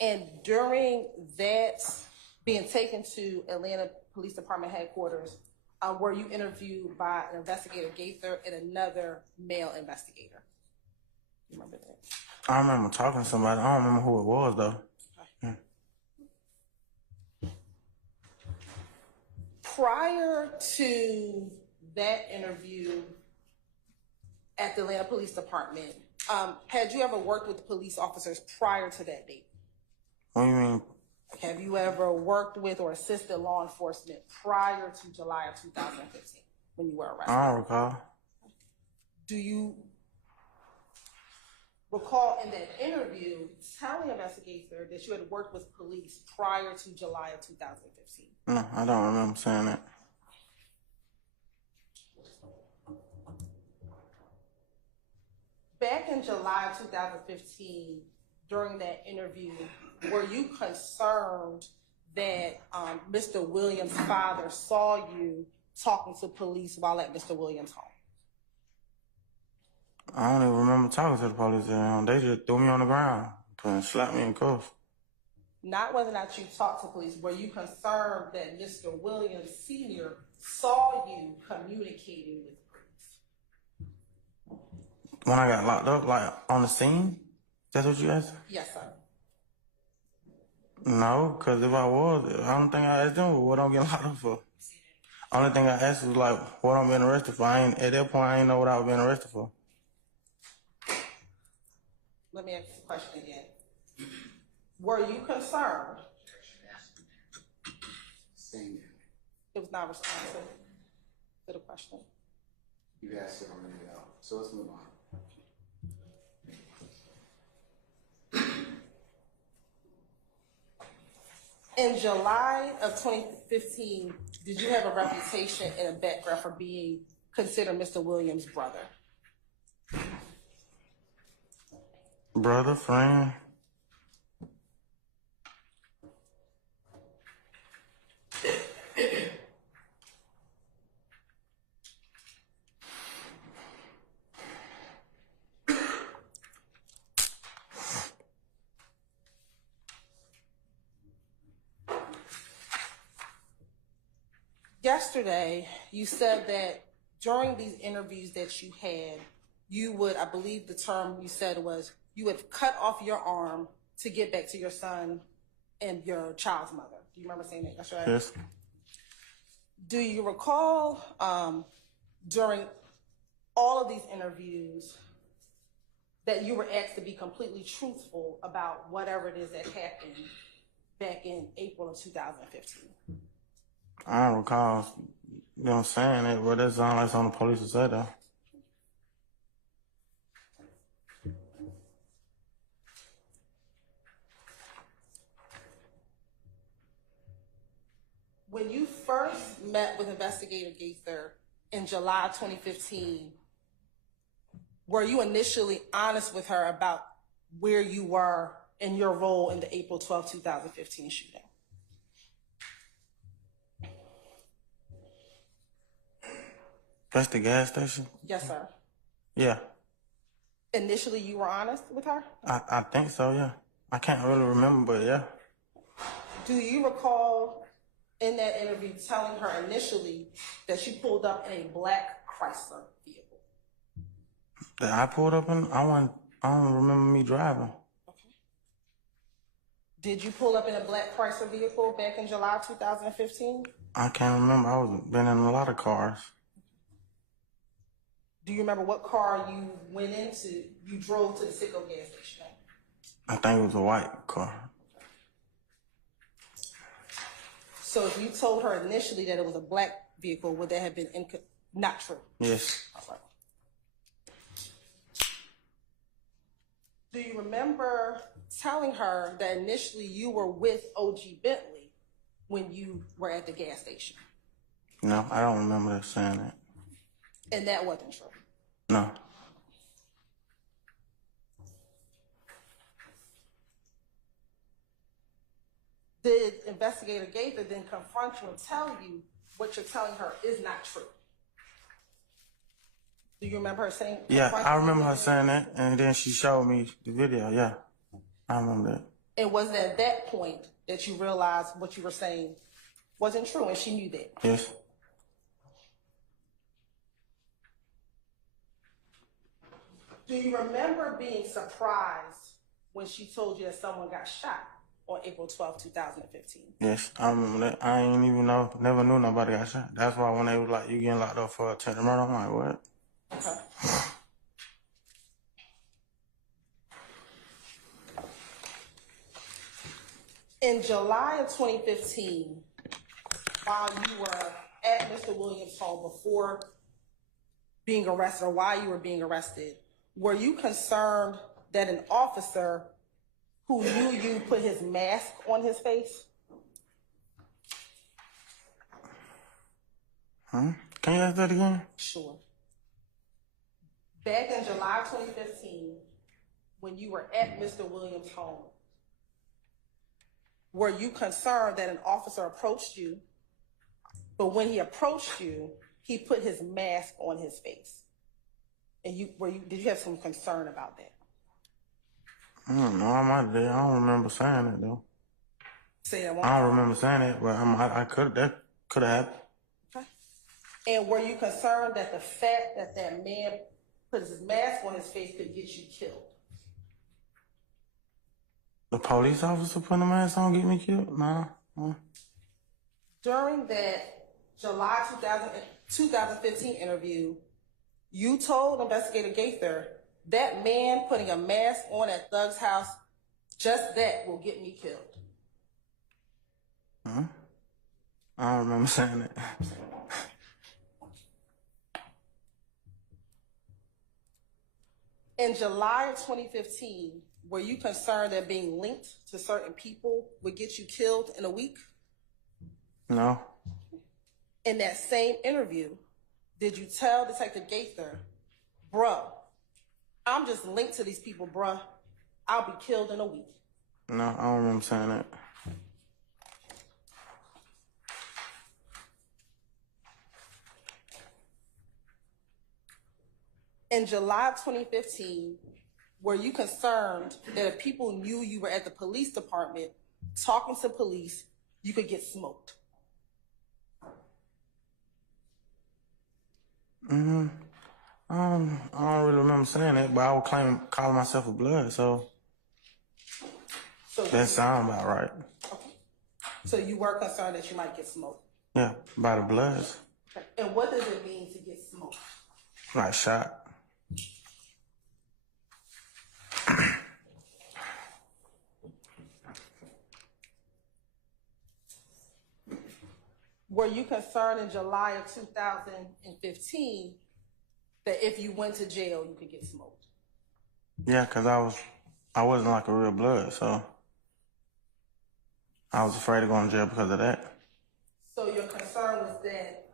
And during that, being taken to Atlanta Police Department headquarters, were you interviewed by an investigator Gaither and another male investigator? You remember that? I remember talking to somebody. I don't remember who it was, though. Okay. Prior to that interview at the Atlanta Police Department, had you ever worked with police officers prior to that date? What do you mean? Have you ever worked with or assisted law enforcement prior to July of 2015 when you were arrested? I don't recall. Do you recall in that interview telling investigator that you had worked with police prior to July of 2015? No, I don't remember saying that. Back in July of 2015, during that interview, were you concerned that Mr. Williams' father saw you talking to police while at Mr. Williams' home? I don't even remember talking to the police. They just threw me on the ground and slapped me in cuffs. Not whether or not you talked to police, were you concerned that Mr. Williams Sr. saw you communicating with police? When I got locked up, like on the scene? That's what you asked? Yes, sir. No, because if I was, I don't think I asked them what I'm getting locked up for. Only thing I asked was like what I'm being arrested for. At that point, I didn't know what I was being arrested for. Let me ask the question again. Were you concerned? It was not responsive to the question. You asked it already though, so let's move on. In July of 2015, did you have a reputation and a background for being considered Mr. Williams' brother? Brother, friend. Yesterday, you said that during these interviews that you had, you would, I believe the term you said was, you would cut off your arm to get back to your son and your child's mother. Do you remember saying that yesterday? Yes. Do you recall during all of these interviews that you were asked to be completely truthful about whatever it is that happened back in April of 2015? I don't recall them saying it, but that sounds like something the police would say though. When you first met with Investigator Gaither in July 2015, were you initially honest with her about where you were in your role in the April 12, 2015 shooting? That's the gas station? Yes, sir. Yeah. Initially, you were honest with her? I think so, yeah. I can't really remember, but yeah. Do you recall in that interview telling her initially that you pulled up in a black Chrysler vehicle? That I pulled up in? I don't remember me driving. Okay. Did you pull up in a black Chrysler vehicle back in July 2015? I can't remember. I was been in a lot of cars. Do you remember what car you drove to the Citgo gas station? I think it was a white car. So if you told her initially that it was a black vehicle, would that have been not true? Yes. All right. Do you remember telling her that initially you were with OG Bentley when you were at the gas station? No, I don't remember saying that. And that wasn't true? No. Did Investigator Gaither then confront you and tell you what you're telling her is not true? Do you remember her saying? Yeah, I remember her saying that, and then she showed me the video. Yeah, I remember that. And was it at that point that you realized what you were saying wasn't true and she knew that? Yes. Do you remember being surprised when she told you that someone got shot on April 12, 2015? Yes, I remember that. I ain't even know, never knew nobody got shot. That's why when they was like, you getting locked up for attempted murder, I'm like, what? Okay. In July of 2015, while you were at Mr. Williams' home before being arrested or while you were being arrested, were you concerned that an officer who knew you put his mask on his face? Can you ask that again? Sure. Back in July 2015, when you were at Mr. Williams' home, were you concerned that an officer approached you, but when he approached you, he put his mask on his face? And did you have some concern about that? I don't know. I don't remember saying it though. Say that one. I don't remember saying it, but that could have happened. Okay. And were you concerned that the fact that that man put his mask on his face could get you killed? The police officer putting a mask on get me killed? No. During that July 2015 interview, you told Investigator Gaither, that man putting a mask on at Thug's house, just that will get me killed. I don't remember saying it. In July of 2015, were you concerned that being linked to certain people would get you killed in a week? No. In that same interview, did you tell Detective Gaither, bruh, I'm just linked to these people, bruh, I'll be killed in a week? No, I don't remember saying that. In July of 2015, were you concerned that if people knew you were at the police department talking to police, you could get smoked? I don't really remember saying that, but I would calling myself a blood, so that sounds about right. Okay. So you were concerned that you might get smoked? Yeah, by the bloods. Okay. And what does it mean to get smoked? Like shot. Were you concerned in July of 2015 that if you went to jail, you could get smoked? Yeah, because I wasn't like a real blood, so I was afraid of going to jail because of that. So your concern was that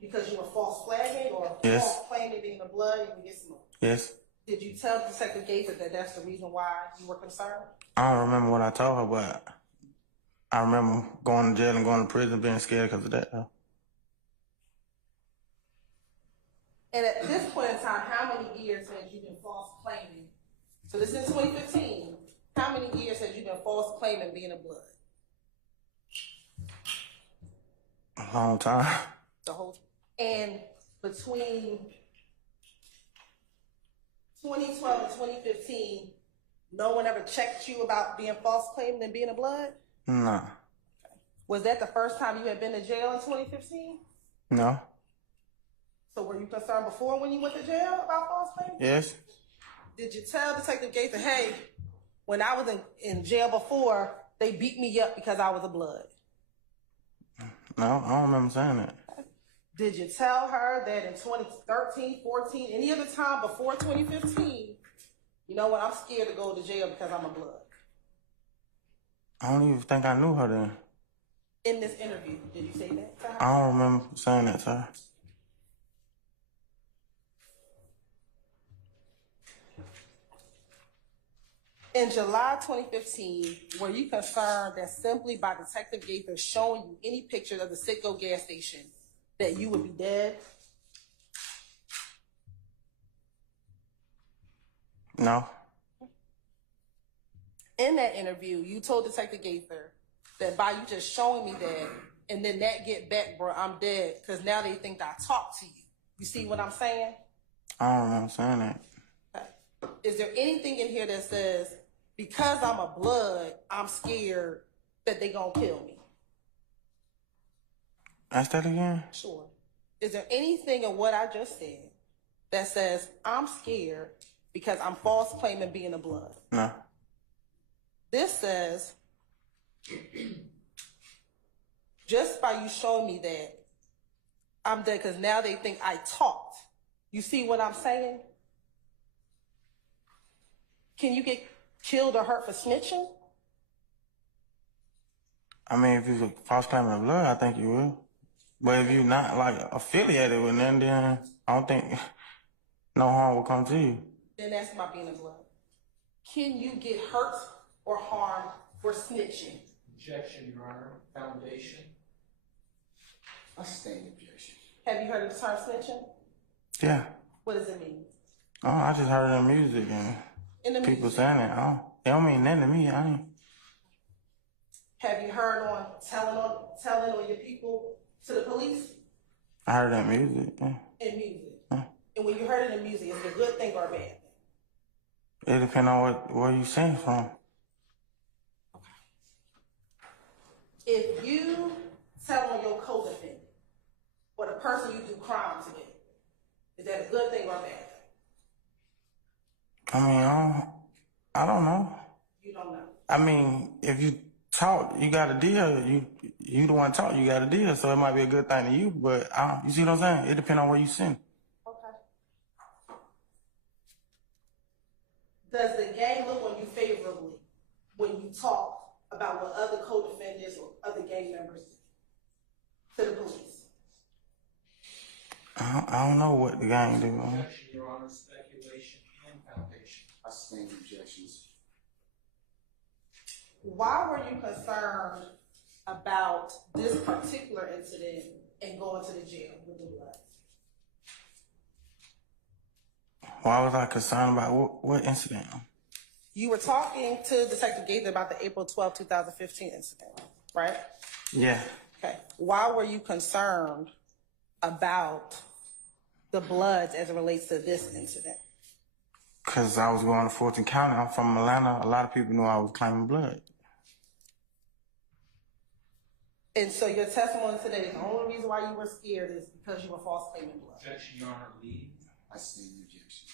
because you were false flagging or Yes. false claiming being a blood, you would get smoked? Yes. Did you tell Detective Gaither that that's the reason why you were concerned? I don't remember what I told her, but I remember going to jail and going to prison being scared because of that, though. And at this point in time, how many years had you been false claiming? So this is 2015. How many years had you been false claiming being a blood? A long time. The whole. And between 2012 and 2015, no one ever checked you about being false claiming and being a blood? No. Was that the first time you had been to jail in 2015? No. So were you concerned before when you went to jail about false claiming? Yes. Did you tell Detective Gaither, hey, when I was in jail before, they beat me up because I was a blood? No, I don't remember saying that. Did you tell her that in 2013, 14, any other time before 2015, you know what, I'm scared to go to jail because I'm a blood? I don't even think I knew her then. In this interview, did you say that to her? I don't remember saying that to her. In July 2015, were you concerned that simply by Detective Gaither showing you any pictures of the Citgo gas station that you would be dead? No. In that interview, you told Detective Gaither that by you just showing me that, and then that get back, bro, I'm dead, because now they think I talked to you. You see what I'm saying? I don't remember saying that. Okay. Is there anything in here that says, because I'm a blood, I'm scared that they gonna kill me? Ask that again? Sure. Is there anything in what I just said that says I'm scared because I'm false claiming being a blood? No. This says, just by you showing me that, I'm dead because now they think I talked. You see what I'm saying? Can you get killed or hurt for snitching? I mean, if you're false claiming of blood, I think you will. But if you're not, like, affiliated with them, then I don't think no harm will come to you. Then that's about being a blood. Can you get hurt or harmed for snitching? Objection, Your Honor. Foundation. I sustain objection. Have you heard of the term snitching? Yeah. What does it mean? Oh, I just heard it in music and In the people music. saying it. It don't mean nothing to me. I ain't. Have you heard on telling on your people to the police? I heard it in music. Yeah. In music. Yeah. And when you heard it in music, is it a good thing or a bad thing? It depends on where you sing from. If you tell on your co-defendant or the person you do crimes with, is that a good thing or a bad thing? I mean, I don't know. You don't know. I mean, if you talk, you got a deal. You the one talk, you got a deal. So it might be a good thing to you, but you see what I'm saying? It depends on where you sing. Okay. Does the gang look on you favorably when you talk about what other co-defendants or other gang members do to the police? I don't know what the gang do. Objection, Your Honor. Speculation and foundation. I sustain objections. Why were you concerned about this particular incident and going to the jail with the blood? Why was I concerned about what incident? You were talking to Detective Gaither about the April 12, 2015 incident, right? Yeah. Okay. Why were you concerned about the bloods as it relates to this incident? Because I was going to Fulton County. I'm from Atlanta. A lot of people knew I was claiming blood. And so your testimony today is the only reason why you were scared is because you were false claiming blood. Objection, Your Honor. Lead. I sustain objection.